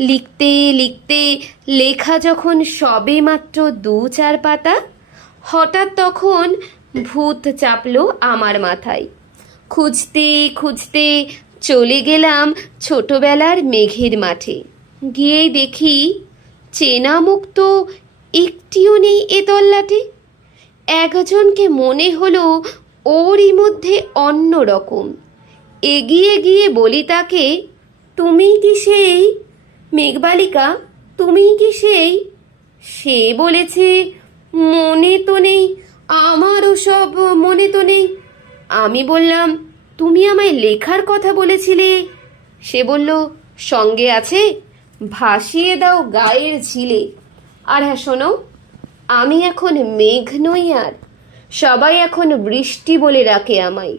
লিখতে লিখতে লেখা যখন সবে মাত্র দু চার পাতা, হঠাৎ তখন ভূত চাপলো আমার মাথায়। খুঁজতে খুঁজতে চলে গেলাম ছোটবেলার মেঘের মাঠে। গিয়েই দেখি চেনা মুক্ত একটিও নেই এ তল্লাটে। একজনকে মনে হলো ওরই মধ্যে অন্য রকম। এগিয়ে গিয়ে বলি তাকে, তুমি কি সেই মেঘবালিকা, তুমি কি সেই? সে বলেছে, মনে তো নেই, আমারও সব মনে তো নেই। আমি বললাম, তুমি আমায় লেখার কথা বলেছিলে। সে বলল, সঙ্গে আছে, ভাসিয়ে দাও গায়ের ঝিলে। আর হ্যাঁ শোনো, আমি এখন মেঘ নই আর, সবাই এখন বৃষ্টি বলে রাখে আমায়।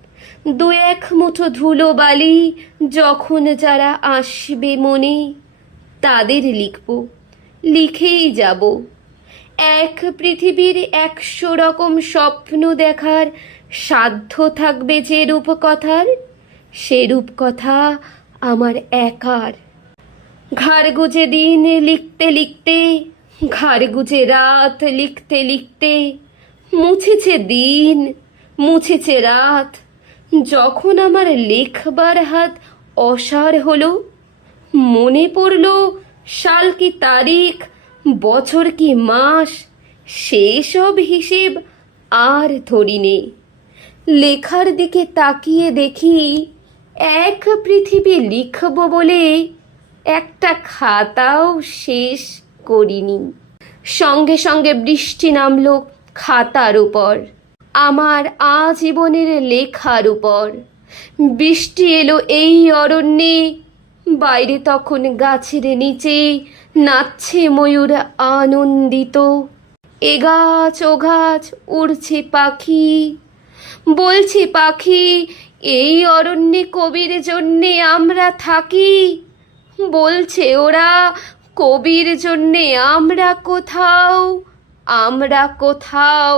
দু এক মুঠো ধুলো বালি যখন যারা আসবে মনে, তাদের লিখব, লিখেই যাব। এক পৃথিবীর একশো রকম স্বপ্ন দেখার সাধ্য থাকবে যে রূপকথার, সে রূপকথা আমার একার। ঘাড় গুজে দিন লিখতে লিখতে ঘাড় গুজে রাত লিখতে লিখতে, মুছেছে দিন, মুছেছে রাত যখন আমার লেখবার হাত অসার হলো, মনে পড়ল সাল কি তারিখ, বছর কি মাস, সেসব হিসেব আর ধরি নেই লেখার দিকে তাকিয়ে দেখি এক পৃথিবী লিখব বলে একটা খাতাও শেষ করিনি। সঙ্গে সঙ্গে বৃষ্টি নামল খাতার উপর। আমার আজীবনের লেখার উপর। বৃষ্টি এলো এই অরণ্যে, বাইরে তখন গাছের নিচে নাচছে ময়ূর আনন্দিত। এ গাছ, ও গাছ, উড়ছে পাখি, বলছে পাখি, এই অরণ্যে কবির জন্যে আমরা থাকি। বলছে ওরা, কবির জন্যে আমরা কোথাও আমরা কোথাও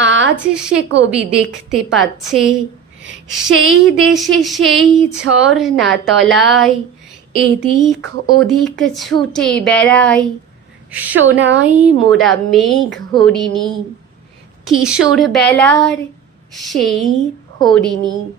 আজ সে কবি দেখতে পাচ্ছে। সেই দেশে সেই ঝর্ণা তলায় এদিক ওদিক ছুটে বেড়ায়। সোনাই মোরা মেঘ হরিণী কিশোর বেলার সেই হরিণী।